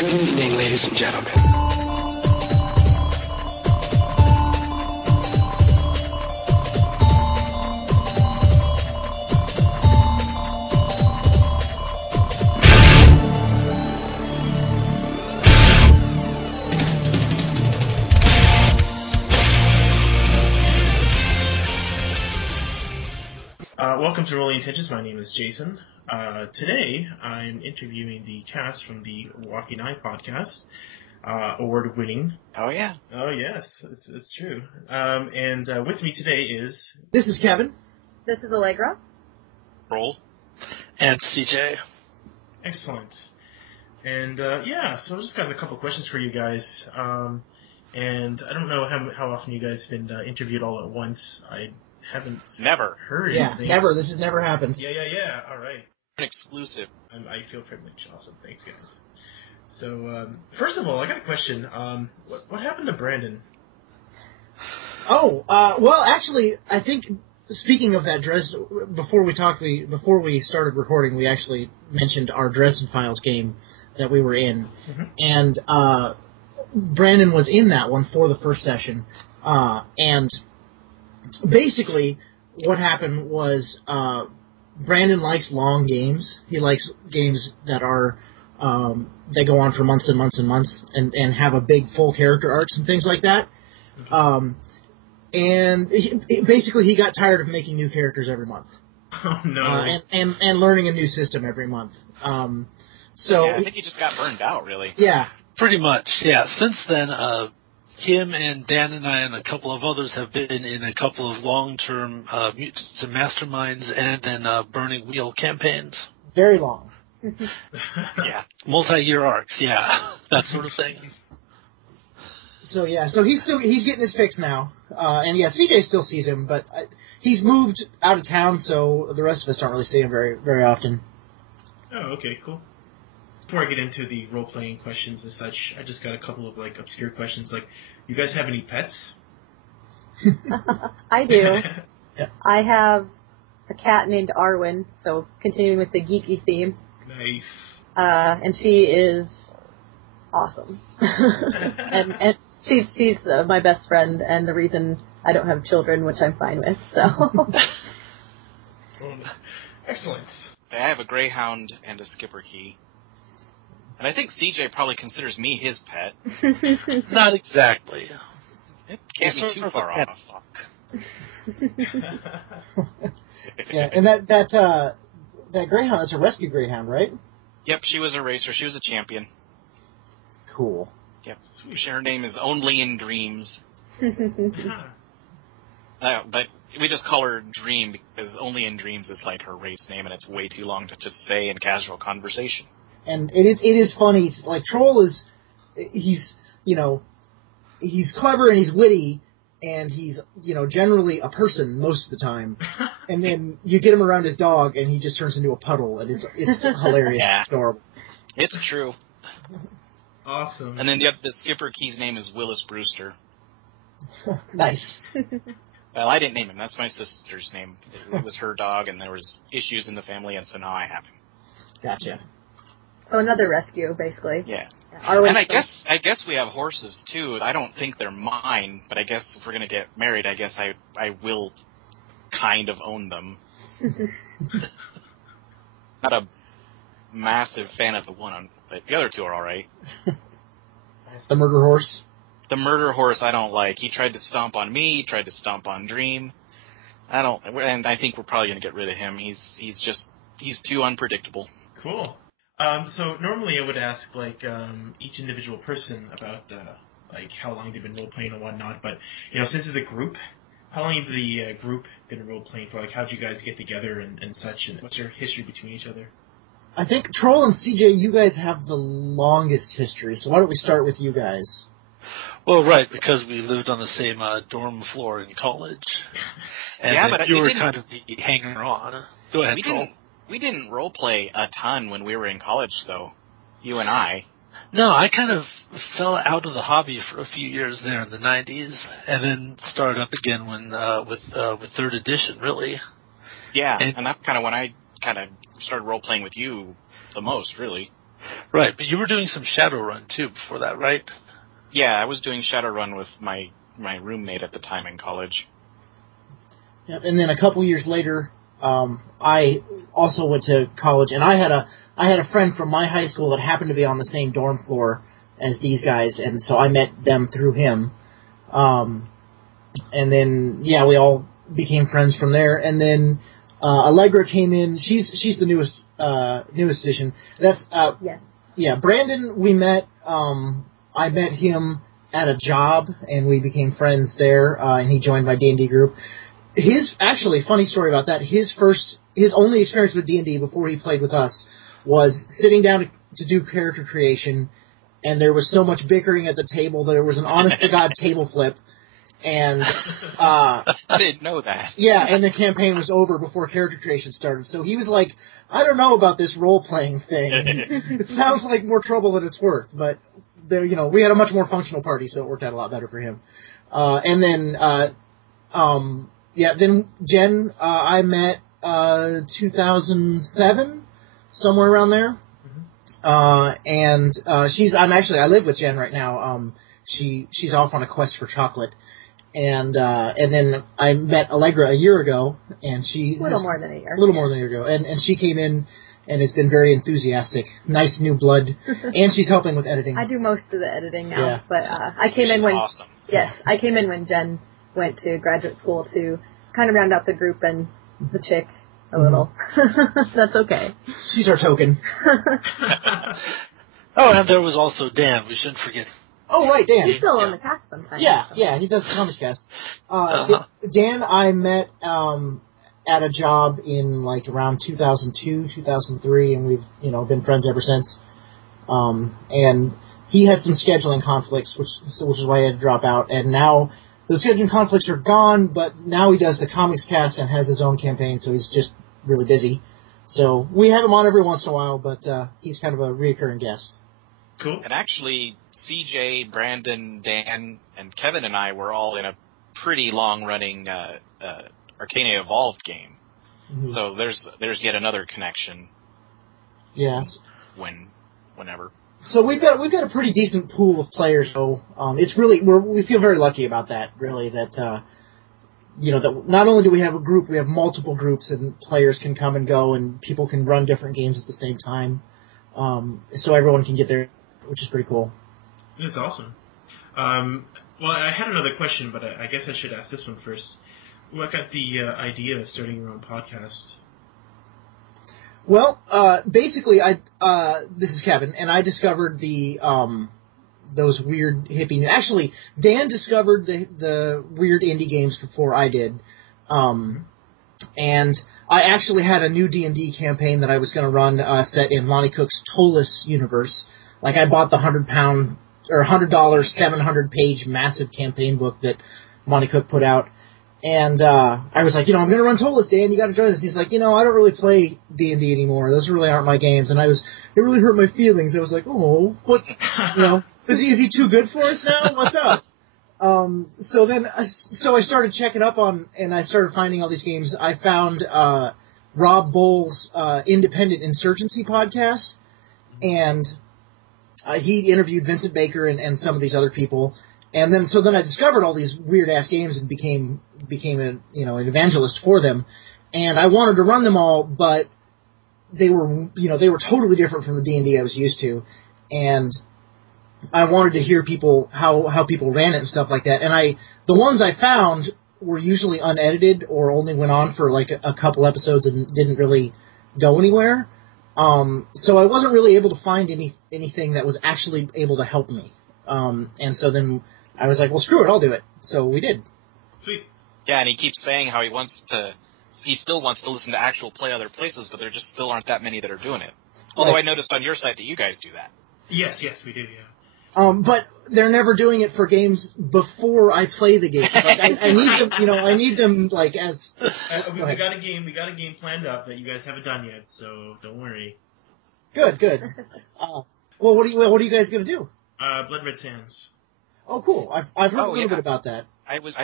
Good evening, ladies and gentlemen. Welcome to Rolling Intentions. My name is Jason. Today, I'm interviewing the cast from the Walking Eye podcast, award-winning. Oh, yeah. Oh, yes, it's true. And with me today is... This is Kevin. This is Allegra. Roll. And CJ. Excellent. And, so I just got a couple questions for you guys. And I don't know how often you guys have been interviewed all at once. I haven't heard anything. Yeah, never. This has never happened. Yeah. All right. An exclusive. I feel privileged. Awesome. Thanks, guys. So, first of all, I got a question. What happened to Brandon? Oh, well, actually, I think, speaking of that dress, before we started recording, we actually mentioned our Dresden Files game that we were in. Mm-hmm. And Brandon was in that one for the first session. And basically, what happened was Brandon likes long games. He likes games that are that go on for months and months and months and have a big full character arcs and things like that. And he got tired of making new characters every month. Oh no! And learning a new system every month. So I think he just got burned out, really. Yeah, pretty much. Yeah. Since then, him and Dan and I and a couple of others have been in a couple of long-term Mutants and Masterminds and then Burning Wheel campaigns. Very long. Yeah. Multi-year arcs, yeah. That sort of thing. So he's getting his fix now. And yeah, CJ still sees him, but he's moved out of town, so the rest of us don't really see him very, very often. Oh, okay, cool. Before I get into the role-playing questions and such, I just got a couple of, obscure questions. You guys have any pets? I do. Yeah. I have a cat named Arwen, so continuing with the geeky theme. Nice. And she is awesome. and she's my best friend, and the reason I don't have children, which I'm fine with, so. Excellent. I have a greyhound and a skipper key. And I think CJ probably considers me his pet. Not exactly. It can't be too far off. Yeah, and that greyhound, that's a rescue greyhound, right? Yep, she was a racer. She was a champion. Cool. Yep. Her name is Only in Dreams. But we just call her Dream because Only in Dreams is her race name, and it's way too long to just say in casual conversation. And it is funny. Troll he's clever and he's witty, and he's, generally a person most of the time. And then you get him around his dog, and he just turns into a puddle, and it's hilarious. Yeah. It's adorable. It's true. Awesome. And then the skipper key's name is Willis Brewster. Nice. Well, I didn't name him. That's my sister's name. It was her dog, and there was issues in the family, and so now I have him. Gotcha. So another rescue, basically. Yeah. Arwen, And I guess we have horses, too. I don't think they're mine, but I guess if we're going to get married, I guess I will kind of own them. Not a massive fan of the one, but the other two are all right. The murder horse? The murder horse I don't like. He tried to stomp on me. He tried to stomp on Dream. And I think we're probably going to get rid of him. He's too unpredictable. Cool. So normally I would ask, each individual person about, how long they've been role-playing and whatnot, but, since it's a group, how long have the group been role-playing for? How'd you guys get together and such, and what's your history between each other? I think Troll and CJ, you guys have the longest history, so why don't we start with you guys? Well, right, because we lived on the same dorm floor in college. And yeah, but you were kind of the hanger-on. Go ahead, Troll. We didn't role-play a ton when we were in college, though. You and I. No, I kind of fell out of the hobby for a few years there in the 90s, and then started up again when with 3rd edition, really. Yeah, and that's kind of when I kind of started role-playing with you the most, really. Right, but you were doing some Shadowrun too before that, right? Yeah, I was doing Shadowrun with my roommate at the time in college. Yep. And then a couple years later, I also went to college, and I had a friend from my high school that happened to be on the same dorm floor as these guys, and so I met them through him. And then we all became friends from there. And then Allegra came in. She's the newest addition. That's Yes. Yeah. Brandon, we met. I met him at a job, and we became friends there. And he joined my D&D group. Actually, funny story about that. His only experience with D&D before he played with us was sitting down to do character creation, and there was so much bickering at the table that there was an honest-to-God table flip, and I didn't know that. Yeah, and the campaign was over before character creation started. So he was like, I don't know about this role-playing thing. It sounds like more trouble than it's worth, but we had a much more functional party, so it worked out a lot better for him. And then then Jen, I met 2007, somewhere around there. And I live with Jen right now. She's off on a quest for chocolate. And then I met Allegra a year ago, and a little more than a year. A little more than a year ago. And she came in and has been very enthusiastic. Nice new blood. And she's helping with editing. I do most of the editing now, Yeah. but I came in when awesome. Yes, I came in when Jen went to graduate school to kind of round out the group and the chick a little. That's okay. She's our token. Oh, and there was also Dan. We shouldn't forget. Oh, right, Dan. He's still on the cast sometimes. Yeah, he does the Comics Cast. Dan, I met at a job in around 2002, 2003, and we've been friends ever since. And he had some scheduling conflicts, which is why he had to drop out. And now the scheduling conflicts are gone, but now he does the Comics Cast and has his own campaign, so he's just really busy. So we have him on every once in a while, but he's kind of a reoccurring guest. Cool. And actually, CJ, Brandon, Dan, and Kevin and I were all in a pretty long-running Arcana Evolved game. Mm-hmm. So there's yet another connection. Yes. Whenever. So we've got a pretty decent pool of players. So it's really we feel very lucky about that. Really, that that not only do we have a group, we have multiple groups, and players can come and go, and people can run different games at the same time. So everyone can get there, which is pretty cool. That's awesome. Well, I had another question, but I guess I should ask this one first. What got the idea of starting your own podcast? Well, basically, this is Kevin, and I discovered those weird hippie. Actually, Dan discovered the weird indie games before I did, and I actually had a new D&D campaign that I was going to run set in Lonnie Cook's Tolus universe. I bought the $100 700-page massive campaign book that Monty Cook put out. And I was like, I'm going to run Tolus, Dan. You got to join us. He's like, I don't really play D&D anymore. Those really aren't my games. And it really hurt my feelings. I was like, oh, what? Is he too good for us now? What's up? So I started checking up on, and I started finding all these games. I found Rob Bowles' Independent Insurgency podcast, and he interviewed Vincent Baker and some of these other people. And then I discovered all these weird ass games and became an evangelist for them. And I wanted to run them all, but they were totally different from the D&D I was used to. And I wanted to hear how people ran it and stuff like that. And the ones I found were usually unedited or only went on for a couple episodes and didn't really go anywhere. So I wasn't really able to find anything that was actually able to help me. And so then I was like, well, screw it, I'll do it. So we did. Sweet. Yeah, and he keeps saying how he still wants to listen to actual play other places, but there just still aren't that many that are doing it. Although I noticed on your site that you guys do that. Yes, we do, yeah. But they're never doing it for games before I play the game. I need them as. We got a game planned up that you guys haven't done yet, so don't worry. Good. Well, what are you guys gonna do? Blood Red Sands. Oh, cool. I've heard a little bit about that. I was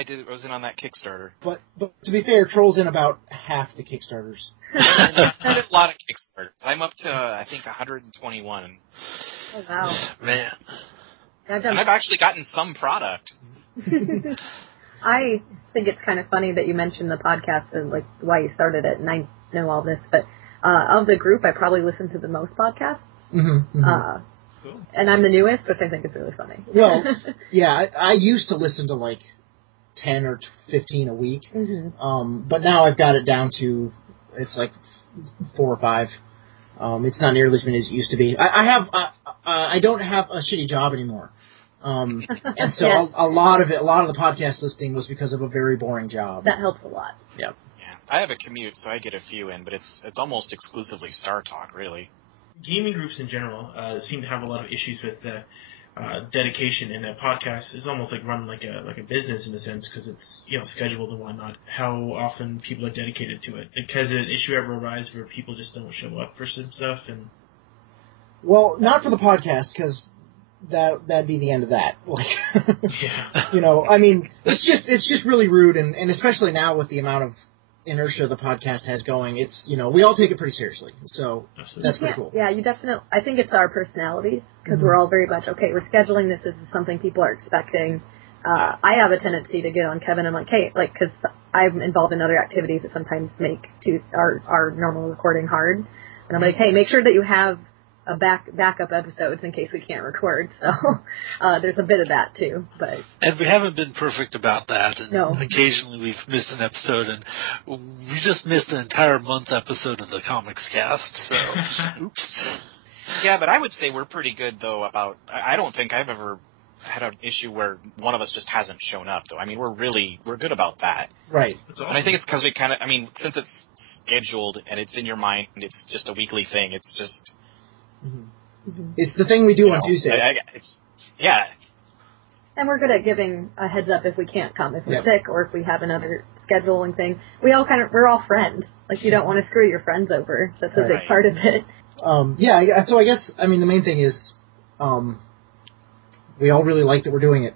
in on that Kickstarter. But to be fair, Troll's in about half the Kickstarters. I did a lot of Kickstarters. I'm up to, I think, 121. Oh, wow. Man. And I've actually gotten some product. I think it's kind of funny that you mentioned the podcast and like why you started it, and I know all this, but of the group, I probably listen to the most podcasts. Mm-hmm, mm-hmm. Cool. And I'm the newest, which I think is really funny. Well, yeah, I used to listen to like 10 or 15 a week, but now I've got it down to, it's like 4 or 5. It's not nearly as many as it used to be. I don't have a shitty job anymore. And so Yes. a lot of the podcast listening was because of a very boring job. That helps a lot. Yep. Yeah, I have a commute, so I get a few in, but it's almost exclusively Star Talk, really. Gaming groups in general seem to have a lot of issues with dedication, and a podcast is almost like run like a business in a sense, because it's scheduled and whatnot. How often people are dedicated to it? Has an issue ever arise where people just don't show up for some stuff? And Well, not for the podcast, because that'd be the end of that. Like, yeah. I mean, it's just really rude, and especially now with the amount of inertia the podcast has going, it's, we all take it pretty seriously, so Absolutely. that's pretty cool. Yeah, you definitely, I think it's our personalities, because we're all very much, okay, we're scheduling this is something people are expecting. I have a tendency to get on Kevin, I'm like, hey, like, because I'm involved in other activities that sometimes make our normal recording hard, and I'm like, hey, make sure that you have a backup episodes in case we can't record. So there's a bit of that too. But And we haven't been perfect about that. And no. Occasionally we've missed an episode, and we just missed an entire month episode of the Comics Cast. So, oops. Yeah, but I would say we're pretty good though about. I don't think I've ever had an issue where one of us just hasn't shown up though. I mean, we're good about that. Right. That's awesome. And I think it's because we kind of. I mean, since it's scheduled and it's in your mind, it's just a weekly thing. It's just. It's the thing we do on Tuesdays. Yeah. And we're good at giving a heads up if we can't come, if we're sick, or if we have another scheduling thing. We're all friends. Like, you don't want to screw your friends over. That's a big part of it. So I guess, the main thing is, we all really like that we're doing it.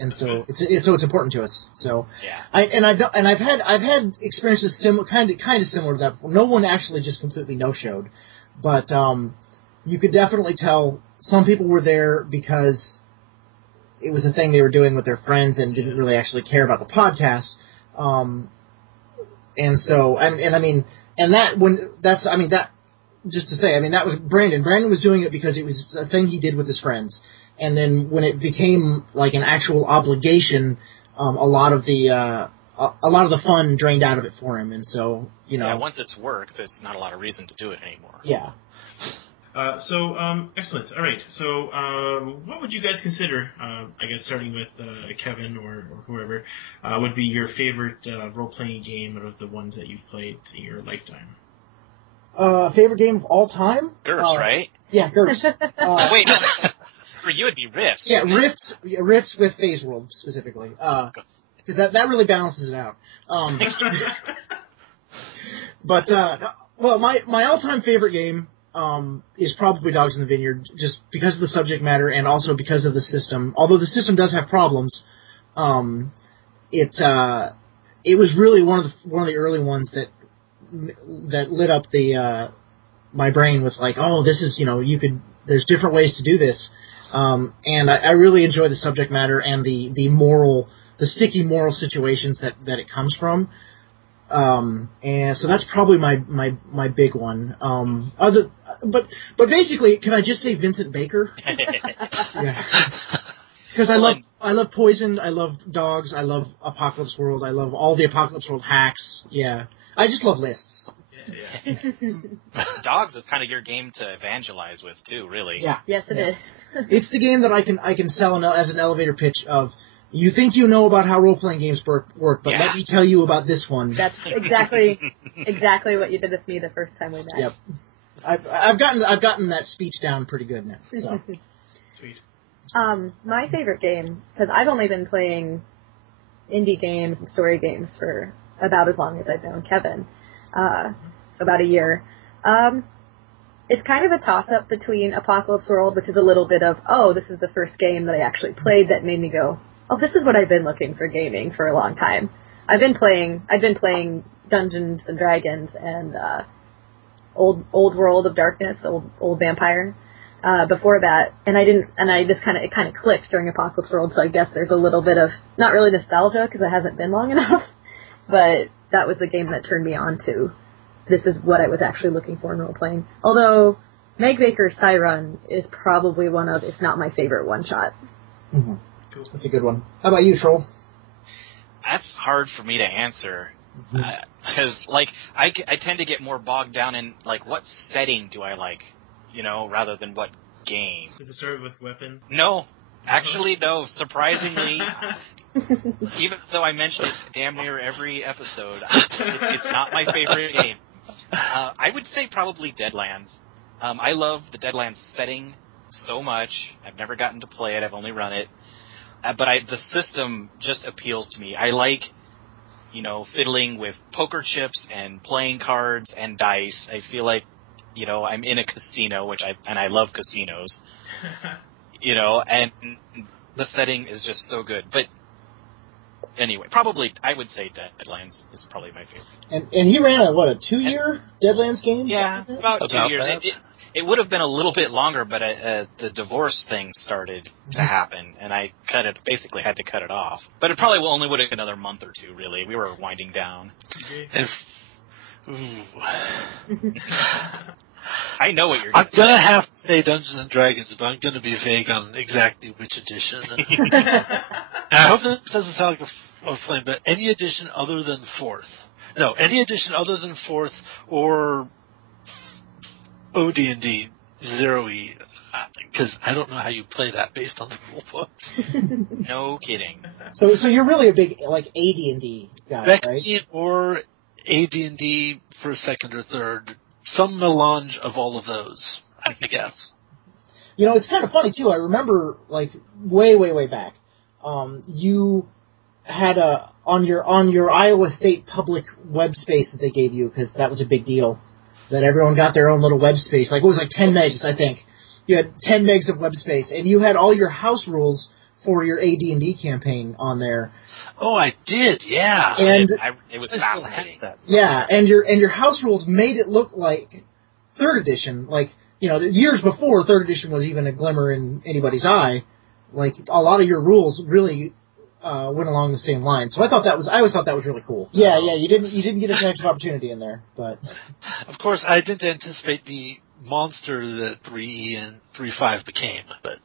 And so it's important to us. So yeah. I've had experiences kind of similar to that. No one actually just completely no-showed, but you could definitely tell some people were there because it was a thing they were doing with their friends and didn't really actually care about the podcast. Just to say, that was Brandon. Brandon was doing it because it was a thing he did with his friends. And then when it became like an actual obligation, a lot of the fun drained out of it for him. And so, Yeah, once it's work, there's not a lot of reason to do it anymore. Yeah. Excellent. All right. So, what would you guys consider, I guess starting with Kevin or whoever, would be your favorite role-playing game out of the ones that you've played in your lifetime? Favorite game of all time? GURPS, right? Yeah, GURPS. Wait, no. For you, it'd be Rifts. Yeah, Rifts with Phase World, specifically. Because that really balances it out. My all-time favorite game is probably Dogs in the Vineyard, just because of the subject matter and also because of the system. Although the system does have problems, it was really one of the early ones that lit up my brain with like, oh, this is there's different ways to do this, and I really enjoy the subject matter and the sticky moral situations that it comes from. And so that's probably my big one. But basically, can I just say Vincent Baker? Yeah. Because I love Poison, I love Dogs, I love Apocalypse World, I love all the Apocalypse World hacks. Yeah, I just love lists. Yeah. Dogs is kind of your game to evangelize with too, really. Yeah. Yes, it is. It's the game that I can sell as an elevator pitch of. You think you know about how role-playing games work, but let me tell you about this one. That's exactly what you did with me the first time we met. Yep. I've gotten that speech down pretty good now. So. Sweet. My favorite game, because I've only been playing indie games and story games for about as long as I've known Kevin, so about a year. It's kind of a toss-up between Apocalypse World, which is a little bit of, oh, this is the first game that I actually played that made me go, oh, this is what I've been looking for gaming for a long time. I've been playing Dungeons and Dragons and old World of Darkness, old Vampire. Before that, and it kind of clicked during Apocalypse World, so I guess there's a little bit of, not really nostalgia, because it hasn't been long enough, but that was the game that turned me on to, this is what I was actually looking for in role-playing. Although, Meg Baker's Cyrun is probably one of, if not my favorite one-shot. Mm-hmm. Cool. That's a good one. How about you, Troll? That's hard for me to answer. Because, I tend to get more bogged down in, what setting do I like? Rather than what game. Does it start with weapon? No. Actually, no. Surprisingly, even though I mention it damn near every episode, it's not my favorite game. I would say probably Deadlands. I love the Deadlands setting so much. I've never gotten to play it. I've only run it. But the system just appeals to me. I like, fiddling with poker chips and playing cards and dice. I feel like I'm in a casino, and I love casinos, and the setting is just so good. But anyway, probably I would say Deadlands is probably my favorite. And he ran a 2-year Deadlands game? Yeah, about 2 years. It would have been a little bit longer, but the divorce thing started to happen, and I basically had to cut it off. But it probably only would have been another month or two, really. We were winding down. I know what you're going to say. I'm going to have to say Dungeons & Dragons, but I'm going to be vague on exactly which edition. And I hope this doesn't sound like a flame, but any edition other than 4th. No, any edition other than 4th or OD&D 0E, because I don't know how you play that based on the rule books. No kidding. So you're really a big, AD&D guy, right? Or AD&D for 2nd or 3rd. Some melange of all of those, I guess. It's kind of funny, too. I remember, way back, you had on your Iowa State public web space that they gave you, because that was a big deal, that everyone got their own little web space. It was 10 megs, I think. You had 10 megs of web space, and you had all your house rules for your AD&D campaign on there. Oh, I did, yeah. And it was fascinating. Yeah, and your house rules made it look like 3rd edition. The years before 3rd edition was even a glimmer in anybody's eye. A lot of your rules really went along the same line. So I always thought that was really cool. Yeah, you didn't get a next opportunity in there, but of course I didn't anticipate the monster that 3E and 3.5 became, but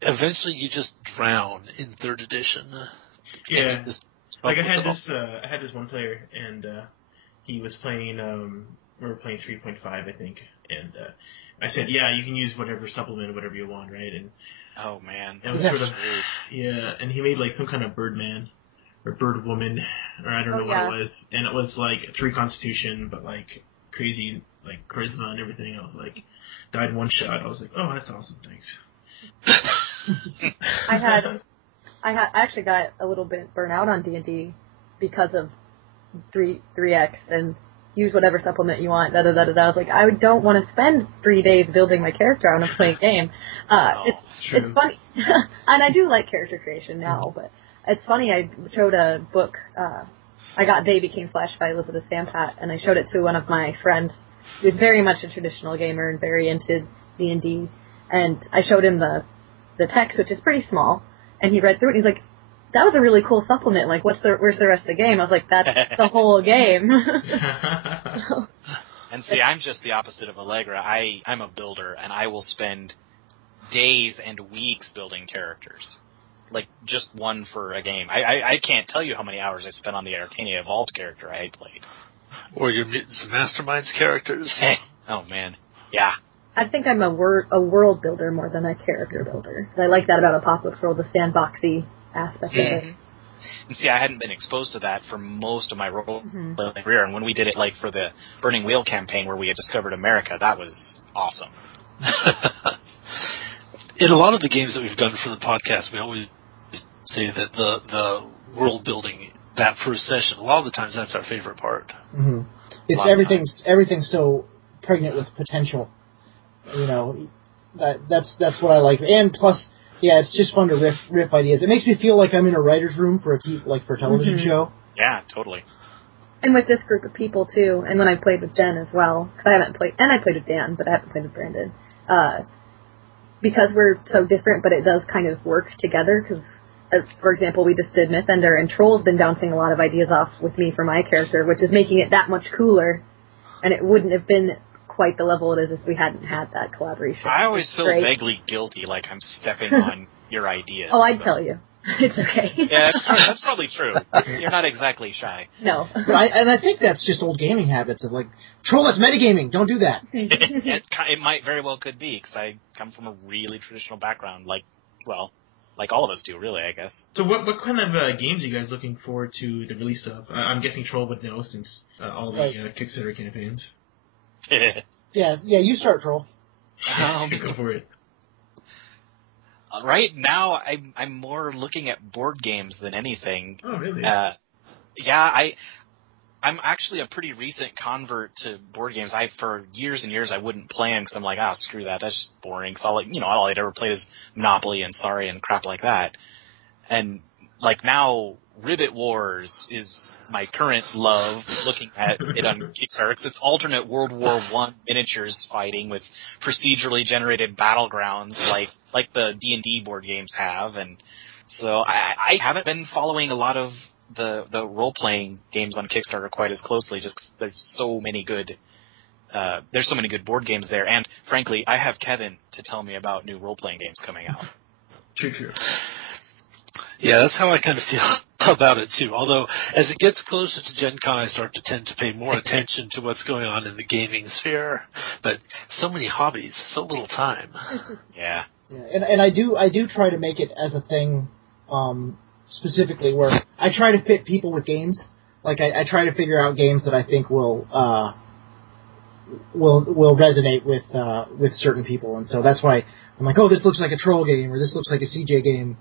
eventually you just drown in 3rd edition. Yeah. I had this one player, and he was playing, we were playing 3.5, I think, and I said, yeah, you can use whatever supplement, whatever you want, right? And oh, man. It was sort of, yeah, and he made, some kind of bird man, or bird woman, or I don't know what it was, and it was, 3 constitution, but, crazy, charisma and everything. I was died in one shot. I was oh, that's awesome, thanks. I actually got a little bit burnt out on D&D because of 3X and use whatever supplement you want, I was I don't want to spend 3 days building my character. I want to play a game. It's funny, and I do like character creation now, but it's funny, I showed a book, I got They Became Flesh by Elizabeth Stampat, and I showed it to one of my friends who was very much a traditional gamer and very into D&D, and I showed him the text, which is pretty small, and he read through it, and he's that was a really cool supplement, where's the rest of the game? I was that's the whole game. And see, I'm just the opposite of Allegra. I'm a builder, and I will spend days and weeks building characters. Just one for a game. I can't tell you how many hours I spent on the Arcania Evolved character I played. Or your Mutants and Masterminds characters. Oh, man. Yeah. I think I'm a world builder more than a character builder. I like that about Apocalypse World, the sandboxy aspect of it. And see, I hadn't been exposed to that for most of my role-playing career, and when we did it, for the Burning Wheel campaign where we had discovered America, that was awesome. In a lot of the games that we've done for the podcast, we always say that the world building, that first session, a lot of the times that's our favorite part. Mm-hmm. It's everything's so pregnant with potential. That's what I like. And plus, Yeah, it's just fun to riff ideas. It makes me feel like I'm in a writer's room for a television show. Yeah, totally. And with this group of people, too, and when I played with Jen as well, because I haven't played, and I played with Dan, but I haven't played with Brandon, because we're so different, but it does kind of work together, because, for example, we just did Mythender, and Troll's been bouncing a lot of ideas off with me for my character, which is making it that much cooler, and it wouldn't have been quite the level it is if we hadn't had that collaboration. I always feel vaguely guilty, like I'm stepping on your ideas. Oh, I'd tell you. It's okay. Yeah, that's probably true. You're not exactly shy. No. But I think that's just old gaming habits of like, Troll, that's metagaming, don't do that. It might very well could be, because I come from a really traditional background, like all of us do, really, I guess. So what kind of games are you guys looking forward to the release of? I'm guessing Troll would know since all the Kickstarter campaigns. Yeah, you start, Troll. Go for it. Right now, I'm more looking at board games than anything. Oh, really? I'm actually a pretty recent convert to board games. For years and years, I wouldn't play them because I'm like, screw that, that's just boring. So all I'd ever played is Monopoly and Sorry and crap like that. And like now, Ribbit Wars is my current love. Looking at it on Kickstarter, because it's alternate World War I miniatures fighting with procedurally generated battlegrounds, like the D&D board games have. And so I haven't been following a lot of the role-playing games on Kickstarter quite as closely, just 'cause there's so many good board games there. And frankly, I have Kevin to tell me about new role-playing games coming out. True. Yeah, that's how I kind of feel about it, too. Although, as it gets closer to Gen Con, I start to tend to pay more attention to what's going on in the gaming sphere. But so many hobbies, so little time. Yeah. And I do try to make it as a thing, specifically where I try to fit people with games. Like, I try to figure out games that I think will resonate with certain people. And so that's why I'm like, oh, this looks like a Troll game, or this looks like a CJ game.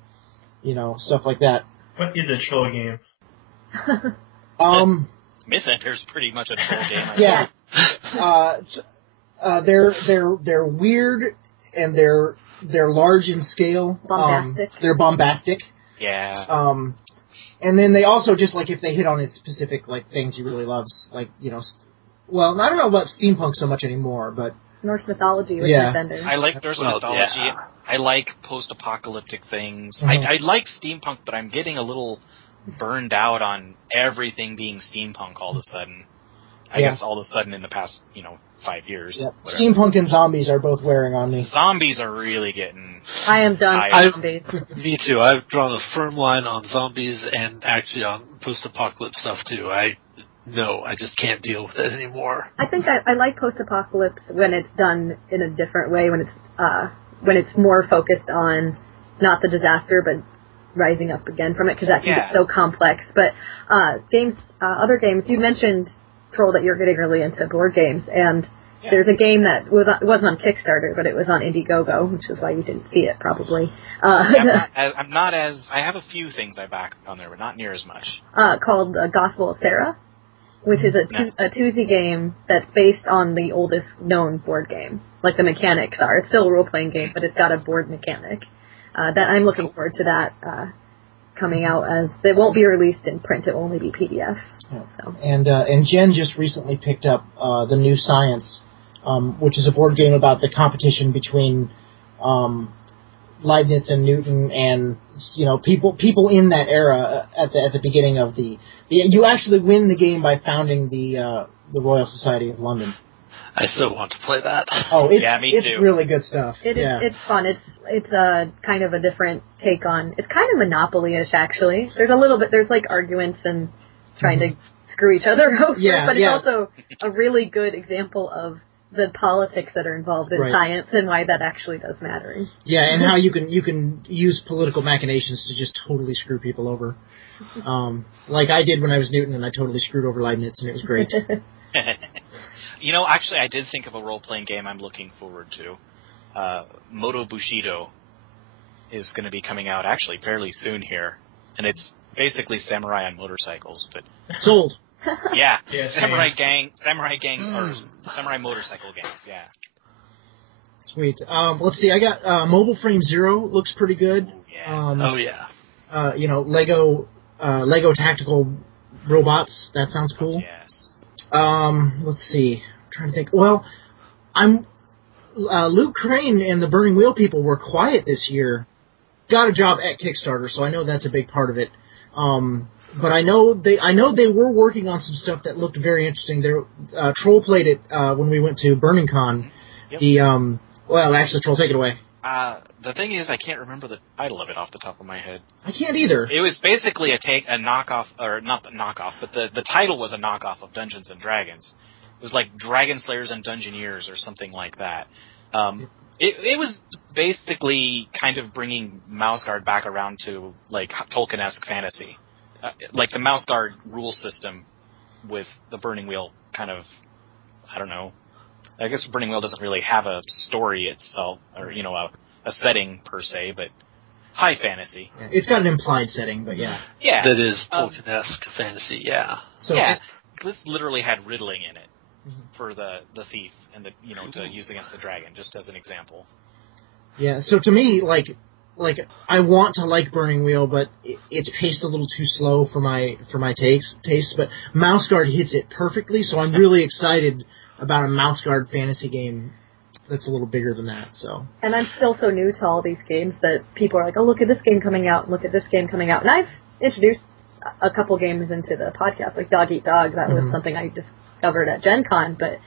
Stuff like that. What is a Troll game? Mythender's pretty much a Troll game. Yeah. They're weird, and they're large in scale. Bombastic. They're bombastic. Yeah. And then they also just if they hit on his specific things he really loves, well, I don't know about steampunk so much anymore, but Norse mythology with Mythender. I like Norse mythology. Yeah. I like post-apocalyptic things. Mm-hmm. I like steampunk, but I'm getting a little burned out on everything being steampunk all of a sudden. I guess all of a sudden in the past, 5 years. Yep. Steampunk and zombies are both wearing on me. Zombies are really getting... I am done with zombies. Me too. I've drawn a firm line on zombies and actually on post-apocalypse stuff too. I just can't deal with it anymore. I think I like post-apocalypse when it's done in a different way, when it's more focused on not the disaster, but rising up again from it, because that can get so complex. But other games, you mentioned, Troll, that you're getting really into board games, and there's a game that wasn't on Kickstarter, but it was on Indiegogo, which is why you didn't see it, probably. I have a few things I back on there, but not near as much. Called Gospel of Sarah, which is a 2Z game that's based on the oldest known board game. Like the mechanics are. It's still a role-playing game, but it's got a board mechanic. That I'm looking forward to that coming out, as it won't be released in print. It will only be PDF. Yeah. So. And Jen just recently picked up the New Science, which is a board game about the competition between Leibniz and Newton, and people in that era at the beginning of the you actually win the game by founding the Royal Society of London. I still want to play that. Oh, me too. It's really good stuff. It's fun. It's a kind of a different take on. It's kind of Monopoly-ish, actually. There's a little bit. There's arguments and trying to screw each other over. But it's also a really good example of the politics that are involved in science and why that actually does matter. Yeah, and how you can use political machinations to just totally screw people over. Like I did when I was Newton, and I totally screwed over Leibniz, and it was great. Actually, I did think of a role-playing game I'm looking forward to. Moto Bushido is going to be coming out actually fairly soon here, and it's basically samurai on motorcycles. But sold. Yeah, samurai gangs, or samurai motorcycle gangs. Yeah. Sweet. Let's see. I got Mobile Frame Zero. Looks pretty good. Oh, yeah. Lego tactical robots. That sounds cool. Yes. Let's see. I'm trying to think. Well, Luke Crane and the Burning Wheel people were quiet this year. Got a job at Kickstarter, so I know that's a big part of it. But I know they were working on some stuff that looked very interesting. Troll played it when we went to Burning Con. Yep. Actually, Troll, take it away. The thing is, I can't remember the title of it off the top of my head. I can't either. It was basically a knockoff, or not the knockoff, but the title was a knockoff of Dungeons and Dragons. It was like Dragon Slayers and Dungeoneers or something like that. It was basically kind of bringing Mouse Guard back around to like Tolkien-esque fantasy. Like the Mouse Guard rule system with the Burning Wheel kind of, I don't know. I guess Burning Wheel doesn't really have a story itself, or, a setting per se, but high fantasy. Yeah, it's got an implied setting, but yeah. Yeah. That is Tolkien-esque fantasy, yeah. So this literally had riddling in it for the thief and to use against the dragon, just as an example. Yeah, so to me, like I want to like Burning Wheel, but it's paced a little too slow for my taste. But Mouse Guard hits it perfectly, so I'm really excited about a Mouse Guard fantasy game that's a little bigger than that. So. And I'm still so new to all these games that people are like, oh, look at this game coming out, look at this game coming out. And I've introduced a couple games into the podcast, like Dog Eat Dog. That was something I discovered at Gen Con, but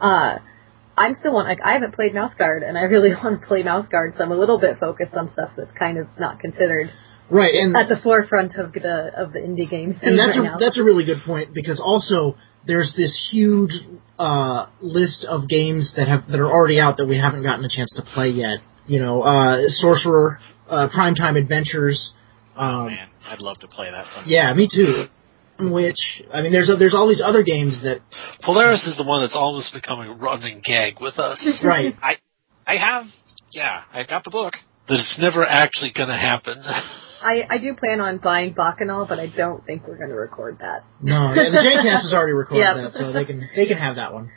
I'm still I haven't played Mouse Guard, and I really want to play Mouse Guard, so I'm a little bit focused on stuff that's kind of not considered right and at the forefront of the indie game scene. And that's a really good point, because also there's this huge list of games that are already out that we haven't gotten a chance to play yet. Sorcerer, Primetime Adventures. Oh man, I'd love to play that sometime. Yeah, me too. There's all these other games that Polaris is the one that's almost becoming a running gag with us. Right. I got the book. That it's never actually going to happen. I do plan on buying Bacchanal, but I don't think we're going to record that. No, the JCast has already recorded that, so they can have that one.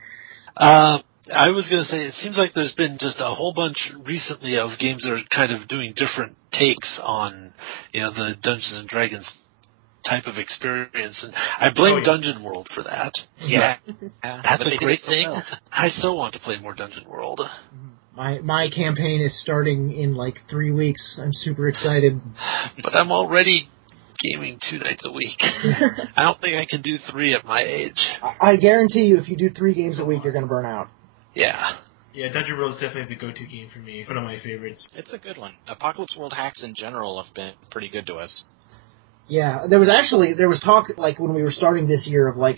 I was going to say, it seems like there's been just a whole bunch recently of games that are kind of doing different takes on, the Dungeons and Dragons type of experience, and I blame Dungeon World for that. Yeah. That's a great thing. Well. I so want to play more Dungeon World. My campaign is starting in like 3 weeks. I'm super excited. But I'm already gaming 2 nights a week. I don't think I can do 3 at my age. I guarantee you, if you do 3 games a week, you're going to burn out. Yeah. Yeah, Dungeon World is definitely the go-to game for me. It's one of my favorites. It's a good one. Apocalypse World hacks in general have been pretty good to us. Yeah, there was talk, like, when we were starting this year of, like,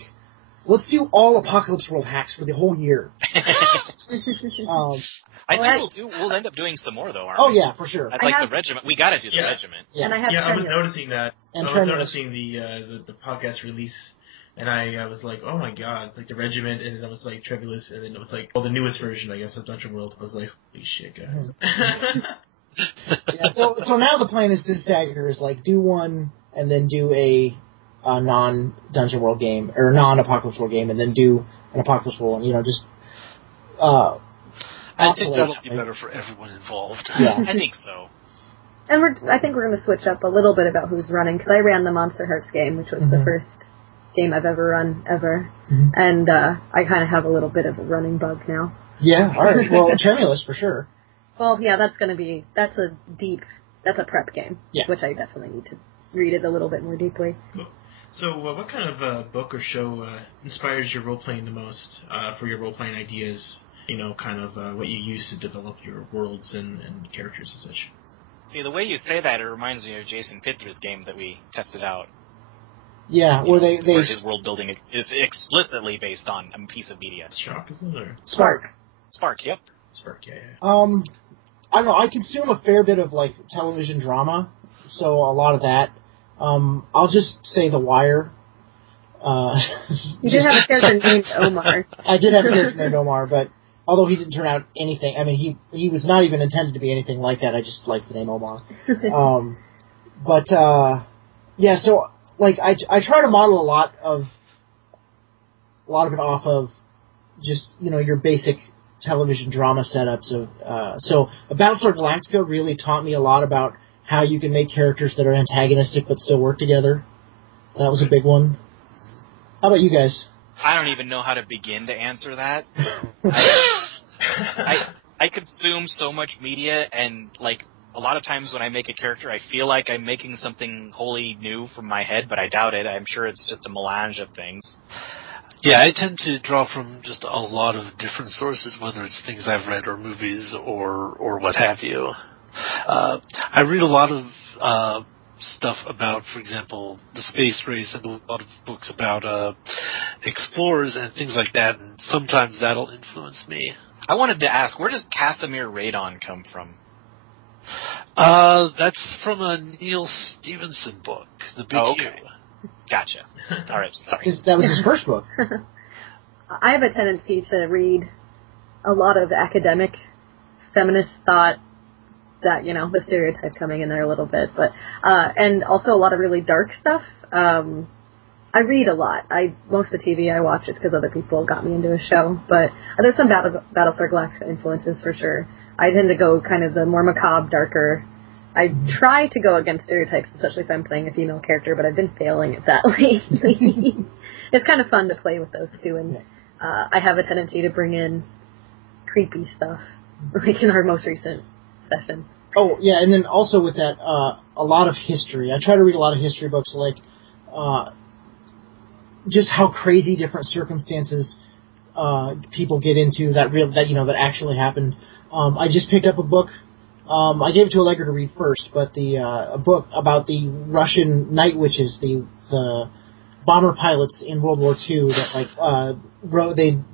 let's do all Apocalypse World hacks for the whole year. We'll end up doing some more, though, aren't we? Oh, yeah, for sure. The regiment. We gotta do the regiment. Yeah. And I was noticing that. And I was noticing the podcast release, and I was like, oh my god, it's like the regiment, and then it was like Trebulus, and then it was like, the newest version, I guess, of Dungeon World. I was like, holy shit, guys. Yeah, so now the plan is to stagger, is like do one, and then do a non-Dungeon World game, or non-Apocalypse World game, and then do an Apocalypse World, just I think that'll be better for everyone involved. Yeah. I think so. And I think we're going to switch up a little bit about who's running, because I ran the Monster Hearts game, which was the first game I've ever run, ever. Mm-hmm. And I kind of have a little bit of a running bug now. Yeah, all right. Well, Tremulous, for sure. Well, yeah, that's a prep game, which I definitely need to read it a little bit more deeply. Cool. So what kind of book or show inspires your role-playing the most for your role-playing ideas? What you use to develop your worlds and characters and such. See, the way you say that, it reminds me of Jason Pitter's game that we tested out. Yeah, where his world building is explicitly based on a piece of media. Shock, isn't it? Or? Spark, yep. Spark, yeah. I don't know, I consume a fair bit of, like, television drama, so a lot of that. I'll just say The Wire. You did have a character named Omar. I did have a character named Omar, but although he didn't turn out anything, he was not even intended to be anything like that. I just liked the name Omar. So, like, I try to model a lot of it off of just, your basic television drama setups of so Battlestar Galactica really taught me a lot about how you can make characters that are antagonistic but still work together. That was a big one. How about you guys? I don't even know how to begin to answer that. I consume so much media, and like a lot of times when I make a character, I feel like I'm making something wholly new from my head, but I doubt it. I'm sure it's just a melange of things. Yeah, I tend to draw from just a lot of different sources, whether it's things I've read or movies or what have you. I read a lot of stuff about, for example, the space race, and a lot of books about explorers and things like that, and sometimes that'll influence me. I wanted to ask, where does Casimir Radon come from? That's from a Neil Stevenson book, The Big U. Gotcha. All right, sorry. That was his first book. I have a tendency to read a lot of academic feminist thought, that, you know, the stereotype coming in there a little bit, but and also a lot of really dark stuff. I read a lot. Most of the TV I watch is because other people got me into a show, but there's some Battlestar Galactica influences for sure. I tend to go kind of the more macabre, darker. I try to go against stereotypes, especially if I'm playing a female character, but I've been failing at that lately. It's kind of fun to play with those two, and I have a tendency to bring in creepy stuff, like in our most recent session. Oh, yeah, and then also with that, a lot of history. I try to read a lot of history books, like just how crazy different circumstances people get into that actually happened. I just picked up a book. I gave it to Allegra to read first, but a book about the Russian night witches, the bomber pilots in World War II that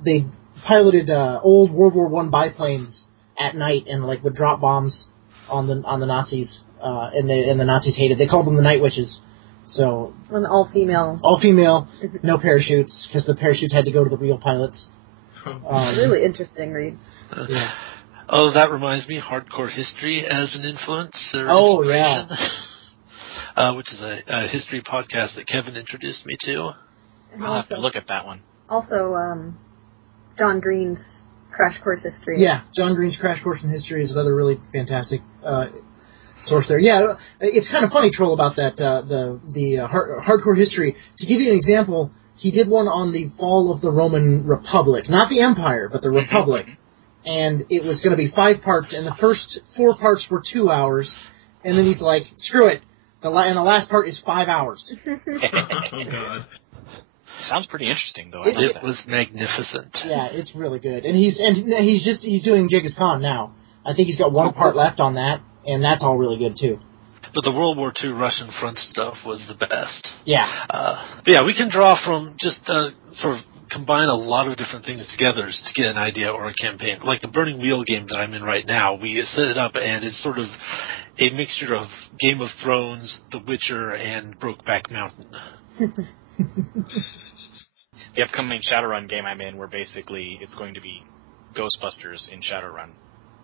they piloted old World War I biplanes at night and would drop bombs on the Nazis, and the Nazis hated. They called them the night witches. So all female, no parachutes, because the parachutes had to go to the real pilots. Really interesting read. Yeah. Oh, that reminds me, Hardcore History as an influence or inspiration. Yeah. Which is a history podcast that Kevin introduced me to. I'll have to look at that one. Also, John Green's Crash Course History. Yeah, John Green's Crash Course in History is another really fantastic source there. Yeah, it's kind of funny, Troll, about that, Hardcore History. To give you an example, he did one on the fall of the Roman Republic. Not the Empire, but the Republic. And it was going to be 5 parts, and the first 4 parts were 2 hours, and then he's like, screw it, and the last part is 5 hours. Oh, God. Sounds pretty interesting, though. It was magnificent. Yeah, it's really good. And he's doing Genghis Khan now. I think he's got 1 part left on that, and that's all really good, too. But the World War II Russian front stuff was the best. Yeah. But yeah, we can draw from just sort of combine a lot of different things together to get an idea or a campaign. Like the Burning Wheel game that I'm in right now, we set it up, and it's sort of a mixture of Game of Thrones, The Witcher, and Brokeback Mountain. The upcoming Shadowrun game I'm in, where basically it's going to be Ghostbusters in Shadowrun.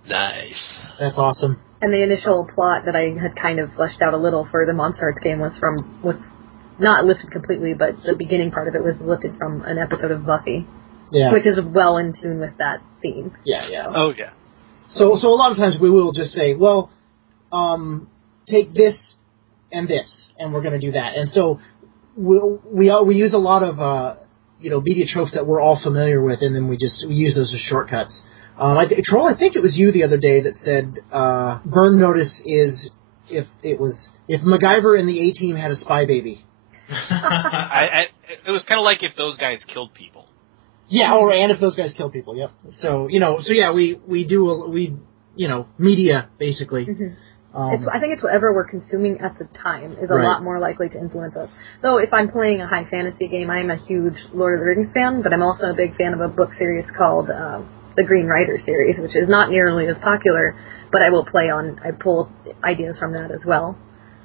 Nice. That's awesome. And the initial plot that I had kind of fleshed out a little for the Monster Arts game was not lifted completely, but the beginning part of it was lifted from an episode of Buffy, which is well in tune with that theme. Yeah, yeah. Oh, yeah. So a lot of times we will just say, well, take this, and we're going to do that. And so we use a lot of media tropes that we're all familiar with, and then we use those as shortcuts. Troll, I think it was you the other day that said burn notice is if MacGyver and the A-Team had a spy baby. It was kind of like if those guys killed people. Yeah, and if those guys kill people, yep. So we do media basically. Mm-hmm. I think it's whatever we're consuming at the time is a lot more likely to influence us. Though if I'm playing a high fantasy game, I'm a huge Lord of the Rings fan, but I'm also a big fan of a book series called the Green Rider series, which is not nearly as popular, but I pull ideas from that as well.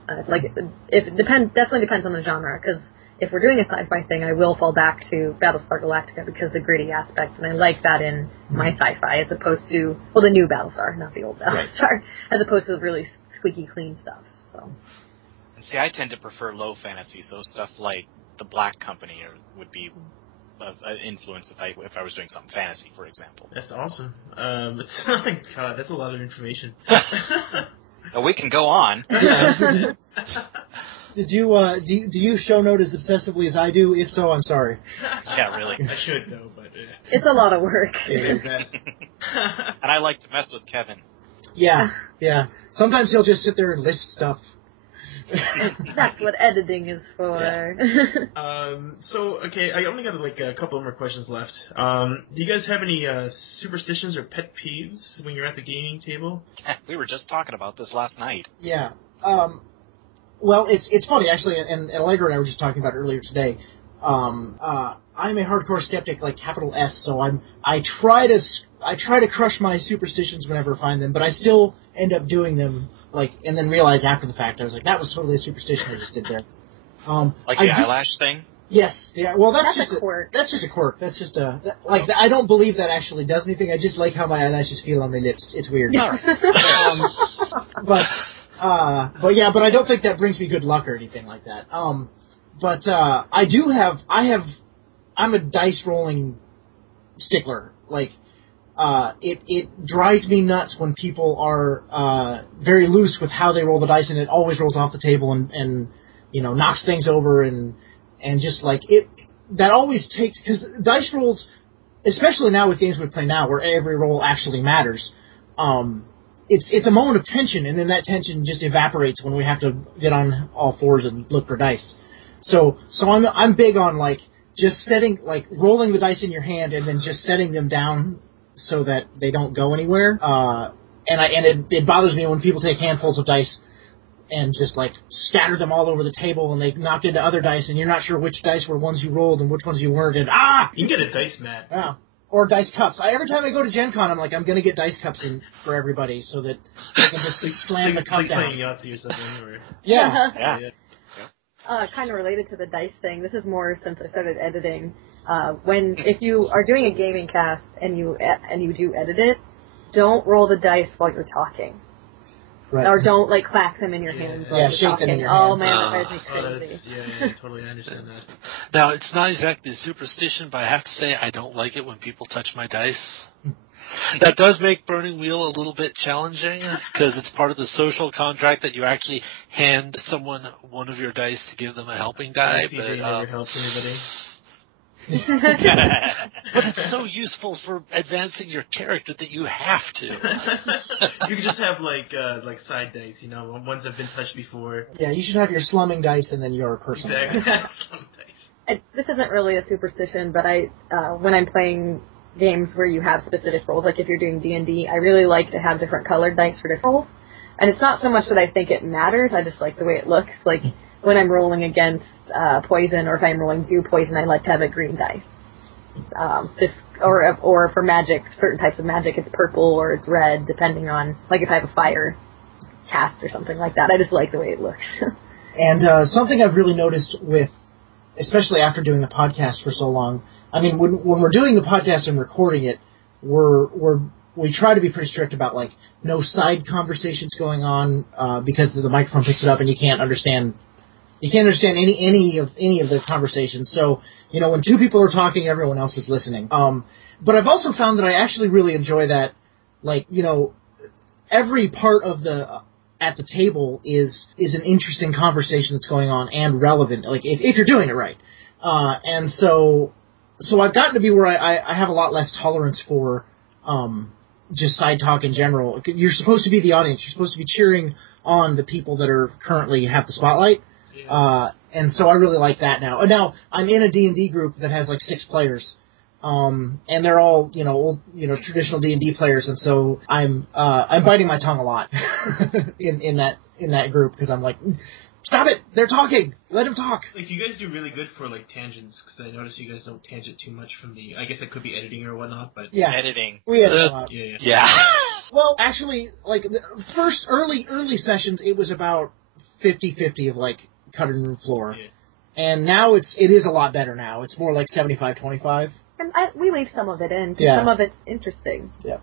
Definitely depends on the genre, because if we're doing a sci-fi thing, I will fall back to Battlestar Galactica because the gritty aspect, and I like that in my sci-fi as opposed to, the new Battlestar, not the old Battlestar, as opposed to the really squeaky clean stuff. So. See, I tend to prefer low fantasy, so stuff like The Black Company would be influence if I was doing something fantasy, for example. That's awesome. God, that's a lot of information. We can go on. Did you do you show note as obsessively as I do? If so, I'm sorry. Yeah, really. I should though, but It's a lot of work. it is. And I like to mess with Kevin. Yeah. Sometimes he'll just sit there and list stuff. That's what editing is for. Yeah. So, okay, I only got like a couple more questions left. Do you guys have any superstitions or pet peeves when you're at the gaming table? We were just talking about this last night. Yeah. Well, it's funny actually, and Allegra and I were just talking about it earlier today. I'm a hardcore skeptic, like capital S, so I try to crush my superstitions whenever I find them, but I still end up doing them, like, and then realize after the fact I was like, that was totally a superstition I just did there. Like the eyelash thing? Yes. Yeah. Well, that's just a quirk. That's just a quirk. That's just I don't believe that actually does anything. I just like how my eyelashes feel on my lips. It's weird. But I don't think that brings me good luck or anything like that. I'm a dice rolling stickler. Like, it drives me nuts when people are very loose with how they roll the dice, and it always rolls off the table and knocks things over and just like it. That always takes, because dice rolls, especially now with games we play now where every roll actually matters. It's a moment of tension, and then that tension just evaporates when we have to get on all fours and look for dice. So I'm big on like just rolling the dice in your hand and then just setting them down so that they don't go anywhere. And it bothers me when people take handfuls of dice and just like scatter them all over the table and they knock into other dice and you're not sure which dice were ones you rolled and which ones you weren't. And you can get a dice mat. Yeah. Or dice cups. Every time I go to Gen Con, I'm like, I'm going to get dice cups in for everybody so that they can just slam the cup down. Playing Yahtzee or something. Or... Yeah. Kind of related to the dice thing. This is more since I started editing. If you are doing a gaming cast and you do edit it, don't roll the dice while you're talking. Right. Or don't like clack them in your hands while you're shake talking. them in your hands. Oh man, that drives me crazy. Yeah, totally, I understand that. Now, it's not exactly a superstition, but I have to say I don't like it when people touch my dice. That does make Burning Wheel a little bit challenging, because it's part of the social contract that you actually hand someone one of your dice to give them a helping die. CJ never helps anybody. But it's so useful for advancing your character that you have to. You could just have like side dice, ones that have been touched before. Yeah, you should have your slumming dice and then your personal dice. Slum dice. This isn't really a superstition, but when I'm playing games where you have specific roles, like if you're doing D&D, I really like to have different colored dice for different roles. And it's not so much that I think it matters, I just like the way it looks. Like when I'm rolling against poison, or if I'm rolling zoo poison, I like to have a green dice. Or for magic, certain types of magic, it's purple or it's red, depending on, like if I have a fire cast or something like that. I just like the way it looks. And something I've really noticed with, especially after doing the podcast for so long, I mean, when we're doing the podcast and recording it, we try to be pretty strict about like no side conversations going on because the microphone picks it up and you can't understand any of the conversations. So when two people are talking, everyone else is listening. But I've also found that I actually really enjoy that. Like every part of at the table is an interesting conversation that's going on and relevant. Like if you're doing it right. And so I've gotten to be where I have a lot less tolerance for just side talk in general. You're supposed to be the audience. You're supposed to be cheering on the people that are currently have the spotlight. And so I really like that now. Now I'm in a D&D group that has like 6 players, and they're all old, traditional D&D players, and so I'm biting my tongue a lot in that group because I'm like, stop it! They're talking. Let them talk. Like you guys do really good for like tangents because I notice you guys don't tangent too much from the. I guess it could be editing or whatnot, but editing. We edit a lot. Yeah. Well, actually, like the first early sessions, it was about 50-50 of like cutting room floor. Yeah. And now it is a lot better now. It's more like 75-25. And we leave some of it in, because some of it's interesting. Yeah.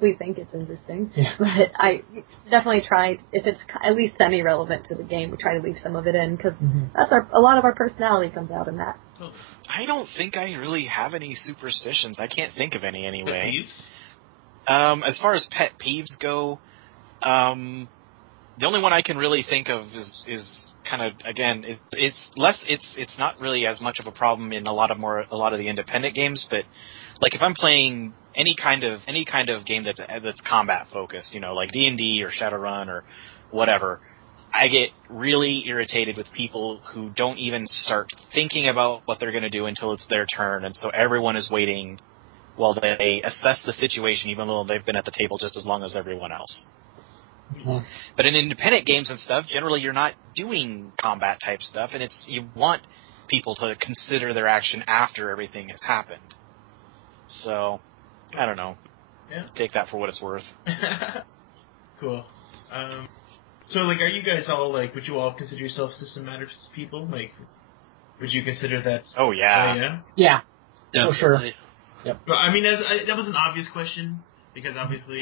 We think it's interesting. Yeah. But I definitely try, if it's at least semi-relevant to the game, we try to leave some of it in, because that's a lot of our personality comes out in that. Totally. I don't think I really have any superstitions. I can't think of any anyway. Pet peeves? As far as pet peeves go, the only one I can really think of is kind of, again, it's not really as much of a problem in a lot of the independent games, but like if I'm playing any kind of game that's combat focused, like D&D or Shadowrun or whatever, I get really irritated with people who don't even start thinking about what they're going to do until it's their turn, and so everyone is waiting while they assess the situation, even though they've been at the table just as long as everyone else. Mm-hmm. But in independent games and stuff, generally you're not doing combat type stuff, and you want people to consider their action after everything has happened. So, I don't know. Yeah. Take that for what it's worth. Cool. So, like, are you guys all, like, would you all consider yourself system matters people? Like, would you consider that... Oh, yeah. Yeah? Yeah. Definitely. For sure. Yep. But, I mean, that was an obvious question, because obviously...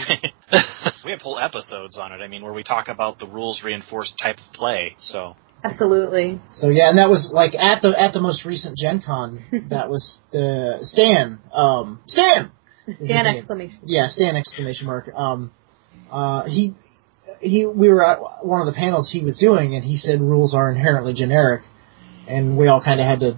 We have whole episodes on it, where we talk about the rules-reinforced type of play, so... Absolutely. So yeah, and that was like at the most recent Gen Con, that was the Stan! Stan exclamation. Yeah, Stan exclamation mark. We were at one of the panels he was doing, and he said rules are inherently generic, and we all kind of had to,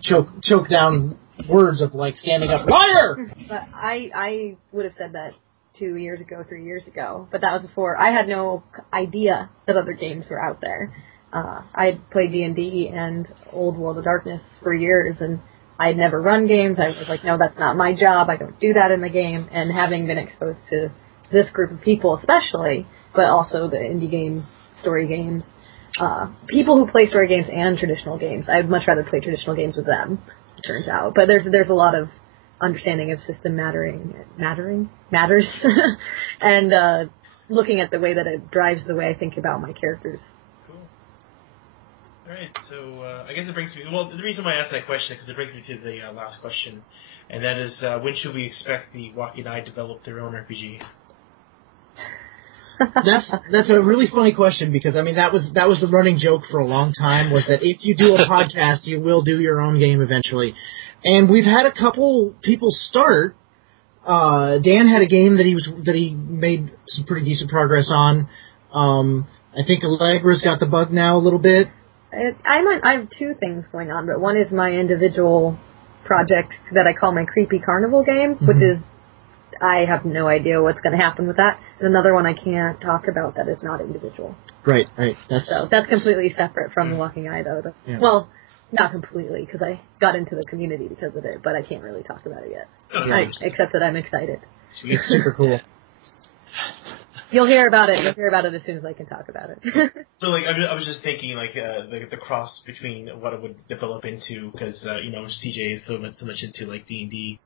choke down words of like standing up, liar! But I would have said that 2 years ago, 3 years ago, but that was before. I had no idea that other games were out there. I had played D&D and Old World of Darkness for years, and I had never run games. I was like, no, that's not my job. I don't do that in the game. And having been exposed to this group of people especially, but also the indie game, story games, people who play story games and traditional games, I'd much rather play traditional games with them, it turns out. But there's a lot of understanding of system matters, and looking at the way that it drives the way I think about my characters. Cool. All right, so I guess it brings me... Well, the reason why I asked that question is because it brings me to the last question, and that is, when should we expect the Walking Eye to develop their own RPG? That's a really funny question, because that was the running joke for a long time, was that if you do a podcast, you will do your own game eventually. And we've had a couple people start. Dan had a game that he made some pretty decent progress on. I think Allegra's got the bug now a little bit. I have two things going on, but one is my individual project that I call my Creepy Carnival game, which is, I have no idea what's going to happen with that. And another one I can't talk about that is not individual. Right. That's completely separate from the Walking Eye, though. Yeah. Well, not completely, because I got into the community because of it, but I can't really talk about it yet. Except that I'm excited. It's super cool. You'll hear about it. You'll hear about it as soon as I can talk about it. So, like, I was just thinking, like, the cross between what it would develop into, because, CJ is so much into, like, D&D,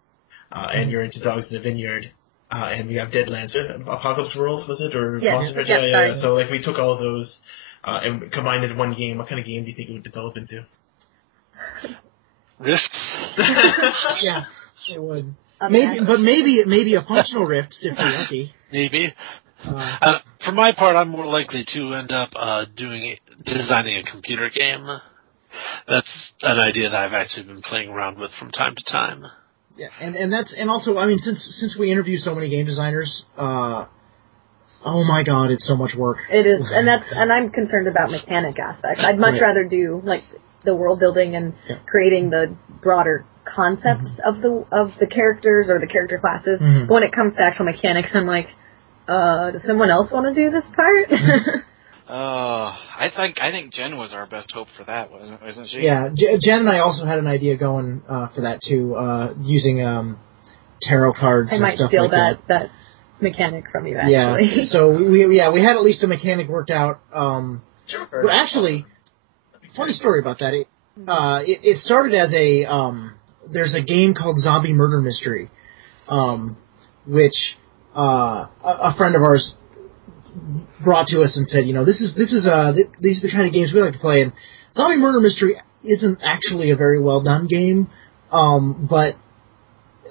and you're into Dogs in the Vineyard, and we have Deadlands, Apocalypse World, was it? Or Yes. Yeah. So, like, we took all of those, and combined into one game. What kind of game do you think it would develop into? Rifts. Yeah, it would. Maybe a functional rift if we're lucky. Maybe. For my part, I'm more likely to end up designing a computer game. That's an idea that I've actually been playing around with from time to time. Yeah, and also, since we interview so many game designers, oh my God, it's so much work. It is, and I'm concerned about mechanic aspects. I'd much rather do like the world building and creating the broader concepts of the characters or the character classes. But when it comes to actual mechanics, I'm like, does someone else want to do this part? I think Jen was our best hope for that, wasn't she? Yeah, Jen and I also had an idea going for that too, using tarot cards and stuff like that. I might steal that mechanic from you, actually. Yeah, so we had at least a mechanic worked out. But actually, funny story about that. It started as there's a game called Zombie Murder Mystery, which a friend of ours brought to us and said, these are the kind of games we like to play. And Zombie Murder Mystery isn't actually a very well done game, but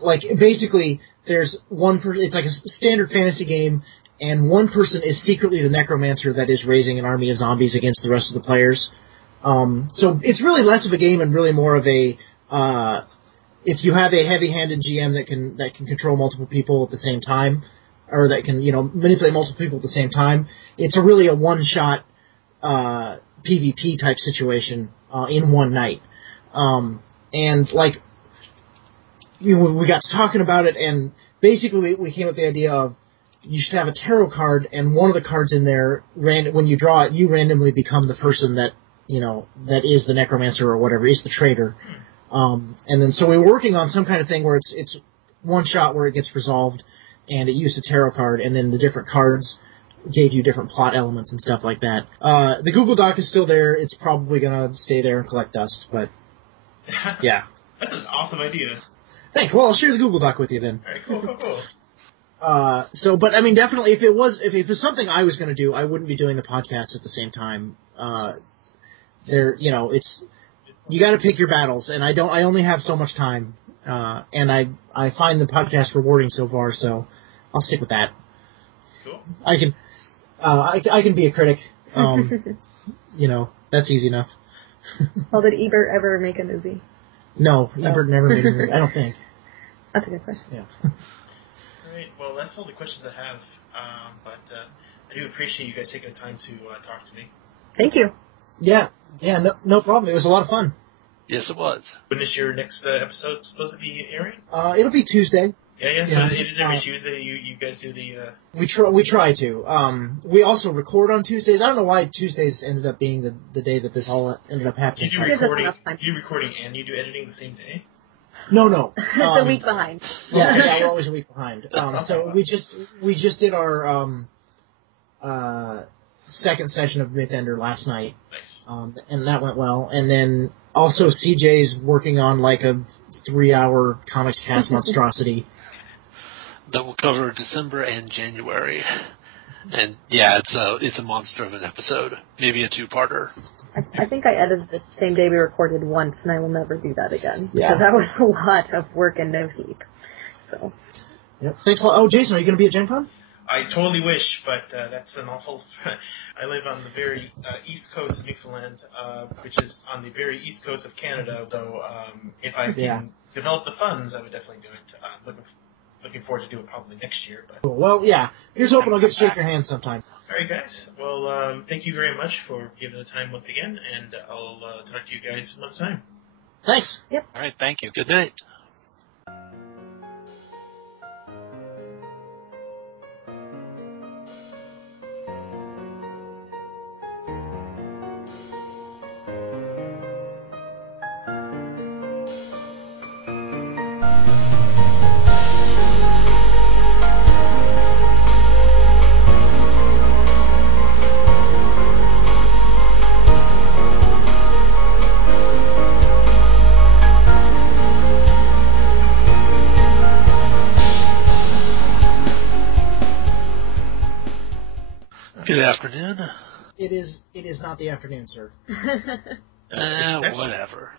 like basically there's one person. It's like a standard fantasy game, and one person is secretly the necromancer that is raising an army of zombies against the rest of the players. So it's really less of a game and really more of a if you have a heavy-handed GM that can control multiple people at the same time, or that can manipulate multiple people at the same time, it's really a one-shot PvP type situation in one night. And like we got to talking about it, and basically we came up with the idea of you should have a tarot card, and one of the cards in there, when you draw it, you randomly become the person that that is the necromancer or whatever, is the traitor. And then so we were working on some kind of thing where it's one shot where it gets resolved, and it used a tarot card, and then the different cards gave you different plot elements and stuff like that. The Google Doc is still there. It's probably going to stay there and collect dust, but yeah. That's an awesome idea. Thanks. Well, I'll share the Google Doc with you then. All right, cool. But I mean, definitely, if it was something I was going to do, I wouldn't be doing the podcast at the same time. It's you got to pick your battles, and I only have so much time, and I find the podcast rewarding so far, so I'll stick with that. Cool. I can be a critic. That's easy enough. Well, did Ebert ever make a movie? No, Ebert never made a movie. I don't think. That's a good question. Yeah. All right. Well, that's all the questions I have. But I do appreciate you guys taking the time to talk to me. Thank you. Yeah. No problem. It was a lot of fun. Yes, it was. When is your next episode supposed to be airing? It'll be Tuesday. Yeah. So it is every Tuesday. You guys do the. We try to. We also record on Tuesdays. I don't know why Tuesdays ended up being the day that this all ended up happening. Do you recording and you do editing the same day? No. It's a week behind. Yeah, we're always a week behind. So we just did our second session of Mythender last night. Nice. And that went well. And then also CJ's working on like a 3-hour Comics Cast monstrosity. That will cover December and January. And yeah, it's a monster of an episode. Maybe a 2-parter. I think I edited the same day we recorded once, and I will never do that again. Yeah. Because that was a lot of work and no sleep. So. Yep. Thanks a lot. Oh, Jason, are you going to be at Gen Con? I totally wish, but that's an awful... I live on the very east coast of Newfoundland, which is on the very east coast of Canada, though if I can develop the funds, I would definitely do it. Looking forward to do it probably next year. But Cool. Well, yeah. Here's hoping I'll get to shake your hand sometime. All right, guys. Well, thank you very much for giving the time once again, and I'll talk to you guys another time. Thanks. Yep. All right, thank you. Good night. Good afternoon. It is not the afternoon, sir. Whatever.